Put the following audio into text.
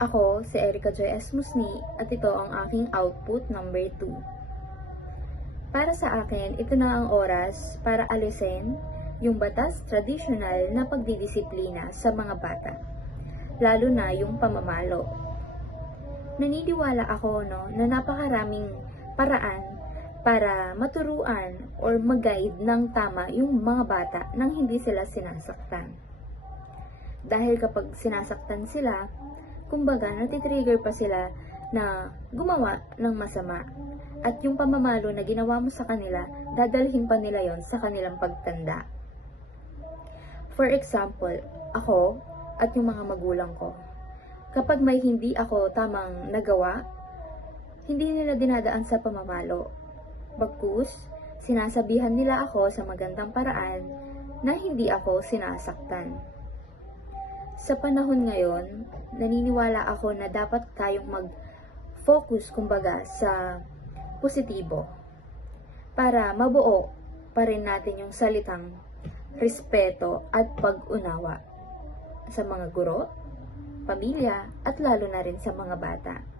Ako, si Erica Joy S. Musni at ito ang aking output number 2. Para sa akin, ito na ang oras para alisin yung batas tradisyonal na pagdidisiplina sa mga bata, lalo na yung pamamalo. Naniniwala ako no, na napakaraming paraan para maturuan or mag-guide ng tama yung mga bata nang hindi sila sinasaktan. Dahil kapag sinasaktan sila, kumbaga natitrigger pa sila na gumawa ng masama. At yung pamamalo na ginawa mo sa kanila, dadalhin pa nila yon sa kanilang pagtanda. For example, ako at yung mga magulang ko. Kapag may hindi ako tamang nagawa, hindi nila dinadaan sa pamamalo. Bagkus, sinasabihan nila ako sa magandang paraan na hindi ako sinasaktan. Sa panahon ngayon, naniniwala ako na dapat tayong mag-focus kumbaga sa positibo para mabuo pa rin natin yung salitang respeto at pag-unawa sa mga guro, pamilya at lalo na rin sa mga bata.